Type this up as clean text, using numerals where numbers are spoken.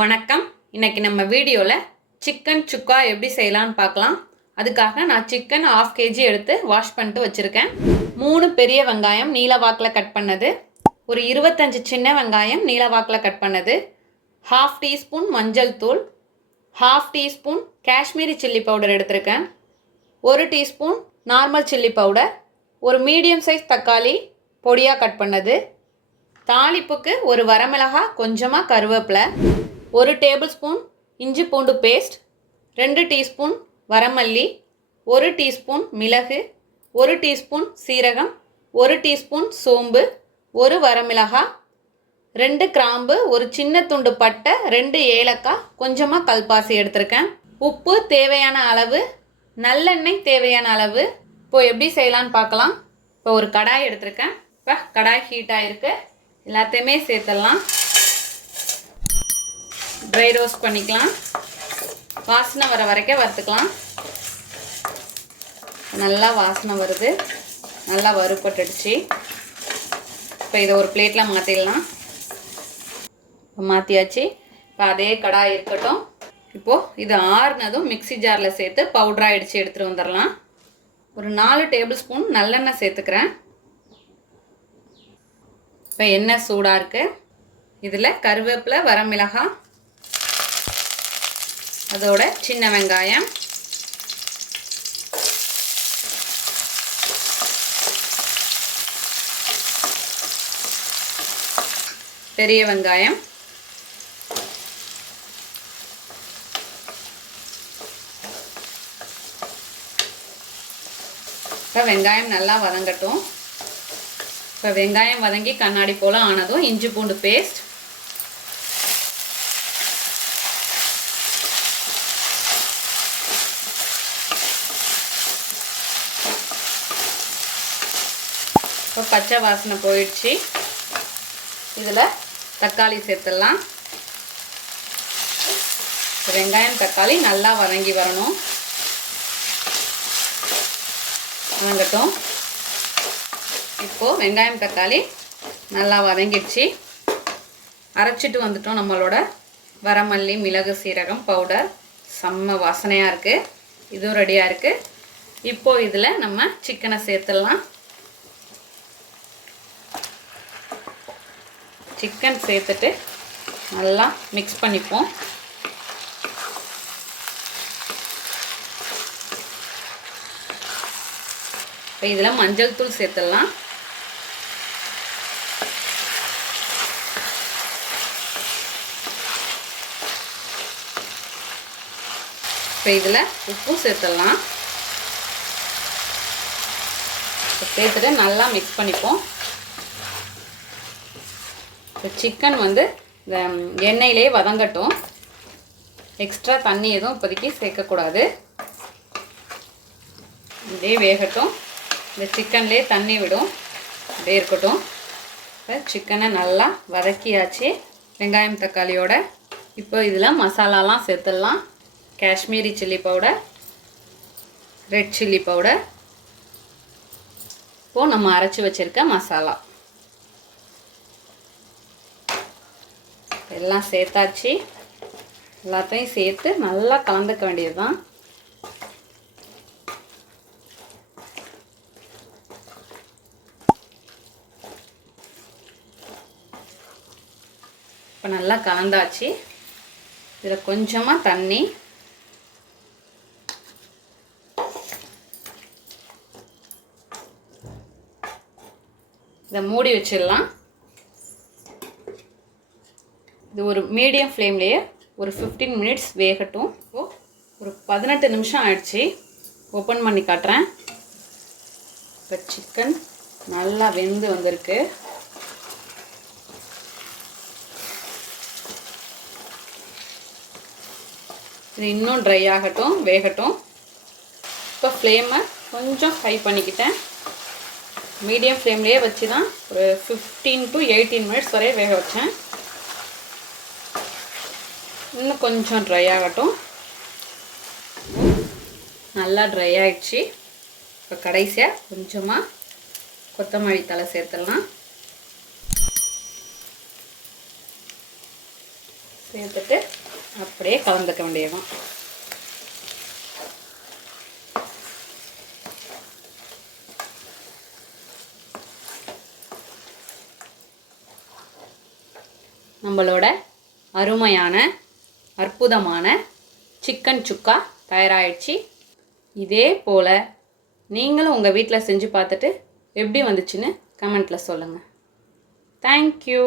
வணக்கம். இன்னைக்கு நம்ம வீடியோவில் சிக்கன் சுக்கா எப்படி செய்யலான்னு பார்க்கலாம். அதுக்காக நான் சிக்கன் 1/2 kg எடுத்து வாஷ் பண்ணிட்டு வச்சுருக்கேன். 3 பெரிய வெங்காயம் நீல வாக்கில் கட் பண்ணது, ஒரு 25 சின்ன வெங்காயம் நீல வாக்கில் கட் பண்ணது, 1/2 டீஸ்பூன் மஞ்சள் தூள், 1/2 டீஸ்பூன் காஷ்மீரி சில்லி பவுடர் எடுத்திருக்கேன், 1 டீஸ்பூன் நார்மல் சில்லி பவுடர், ஒரு மீடியம் சைஸ் தக்காளி பொடியாக கட் பண்ணது, தாளிப்புக்கு ஒரு வரமிளகாய், கொஞ்சமாக கருவேப்பிலை, 1 டேபிள் ஸ்பூன் இஞ்சி பூண்டு பேஸ்ட், 2 டீஸ்பூன் வரமல்லி, 1 டீஸ்பூன் மிளகு, 1 டீஸ்பூன் சீரகம், 1 டீஸ்பூன் சோம்பு, 1 வரமிளகாய், 2 கிராம்பு, ஒரு சின்ன துண்டு பட்டை, 2 ஏலக்காய், கொஞ்சமாக கல்பாசி எடுத்திருக்கேன். உப்பு தேவையான அளவு, நல்லெண்ணெய் தேவையான அளவு. இப்போ எப்படி செய்யலான்னு பார்க்கலாம். இப்போ ஒரு கடாய் எடுத்திருக்கேன். இப்போ கடாய் ஹீட் ஆகிருக்கு. எல்லாத்தையுமே சேர்த்துடலாம். ட்ரை ரோஸ்ட் பண்ணிக்கலாம். வாசனை வர வரைக்கும் வறுத்துக்கலாம். நல்லா வாசனை வருது, நல்லா வறுப்பட்டுடுச்சு. இப்போ இதை ஒரு பிளேட்டில் மாற்றிடலாம். மாற்றியாச்சு. இப்போ அதே கடாய் இருக்கட்டும். இப்போது இது ஆறுனதும் மிக்சி ஜாரில் சேர்த்து பவுடராக அடித்து எடுத்துகிட்டு வந்துடலாம். ஒரு 4 டேபிள் ஸ்பூன் நல்லெண்ணெய் சேர்த்துக்கிறேன். இப்போ எண்ணெய் சூடாக இருக்குது. இதில் கருவேப்பிலை, வரமிளகாய், அதோட சின்ன வெங்காயம், பெரிய வெங்காயம், இப்போ வெங்காயம் நல்லா வதங்கட்டும். இப்போ வெங்காயம் வதங்கி கண்ணாடி போல் ஆனதும் இஞ்சி பூண்டு பேஸ்ட், இப்போ பச்சை வாசனை போயிடுச்சு. இதில் தக்காளி சேர்த்துடலாம். வெங்காயம் தக்காளி நல்லா வதங்கி வரணும். வதங்கட்டும். இப்போது வெங்காயம் தக்காளி நல்லா வதங்கிடுச்சு. அரைச்சிட்டு வந்துட்டோம். நம்மளோட வரமல்லி, மிளகு, சீரகம் பவுடர் செம்ம வாசனையாக இருக்குது. இதுவும் ரெடியாக இருக்குது. இப்போது இதில் நம்ம சிக்கனை சேர்த்துடலாம். சிக்கன் சேர்த்துட்டு நல்லா மிக்ஸ் பண்ணிப்போம். இப்போ இதில் மஞ்சள் தூள் சேர்த்துடலாம். இப்போ இதில் உப்பும் சேர்த்துடலாம். சேர்த்துட்டு நல்லா மிக்ஸ் பண்ணிப்போம். இப்போ சிக்கன் வந்து இந்த எண்ணெயிலே வதங்கட்டும். எக்ஸ்ட்ரா தண்ணி எதுவும் இப்போதைக்கு சேர்க்கக்கூடாது. இதே வேகட்டும். இந்த சிக்கன்லேயே தண்ணி விடும். இதே இருக்கட்டும். இப்போ சிக்கனை நல்லா வதக்கியாச்சு வெங்காயம் தக்காளியோட. இப்போ இதில் மசாலாலாம் சேர்த்துடலாம். Kashmiri chilli powder, red chilli powder, இப்போது நம்ம அரைச்சி வச்சுருக்க மசாலா எல்லாம் சேர்த்தாச்சு. எல்லாத்தையும் சேர்த்து நல்லா கலந்துக்க வேண்டியது தான். இப்போ நல்லா கலந்தாச்சு. இதில் கொஞ்சமாக தண்ணி, இதை மூடி வச்சிடலாம். இது ஒரு மீடியம் ஃப்ளேம்லேயே ஒரு 15 மினிட்ஸ் வேகட்டும். இப்போது ஒரு 18 நிமிஷம் ஆயிடுச்சு. ஓப்பன் பண்ணி காட்டுறேன். இப்போ சிக்கன் நல்லா வெந்து வந்திருக்கு. இது இன்னும் ட்ரை ஆகட்டும், வேகட்டும். இப்போ ஃப்ளேமை கொஞ்சம் ஹை பண்ணிக்கிட்டேன். மீடியம் ஃப்ளேம்லேயே வச்சு தான் ஒரு 15 to 18 மினிட்ஸ் வரை வேக வச்சேன். இன்னும் கொஞ்சம் ட்ரை ஆகட்டும். நல்லா ட்ரை ஆகிடுச்சு. இப்போ கடைசியாக கொஞ்சமாக கொத்தமல்லி தழை சேர்த்துடலாம். சேர்த்துட்டு அப்படியே கலந்துக்க வேண்டியதும். நம்மளோட அருமையான அற்புதமான சிக்கன் சுக்கா தயாராகிடுச்சு. இதே போல் நீங்களும் உங்கள் வீட்டில் செஞ்சு பார்த்துட்டு எப்படி வந்துச்சுன்னு கமெண்ட்டில் சொல்லுங்கள். தேங்க்யூ.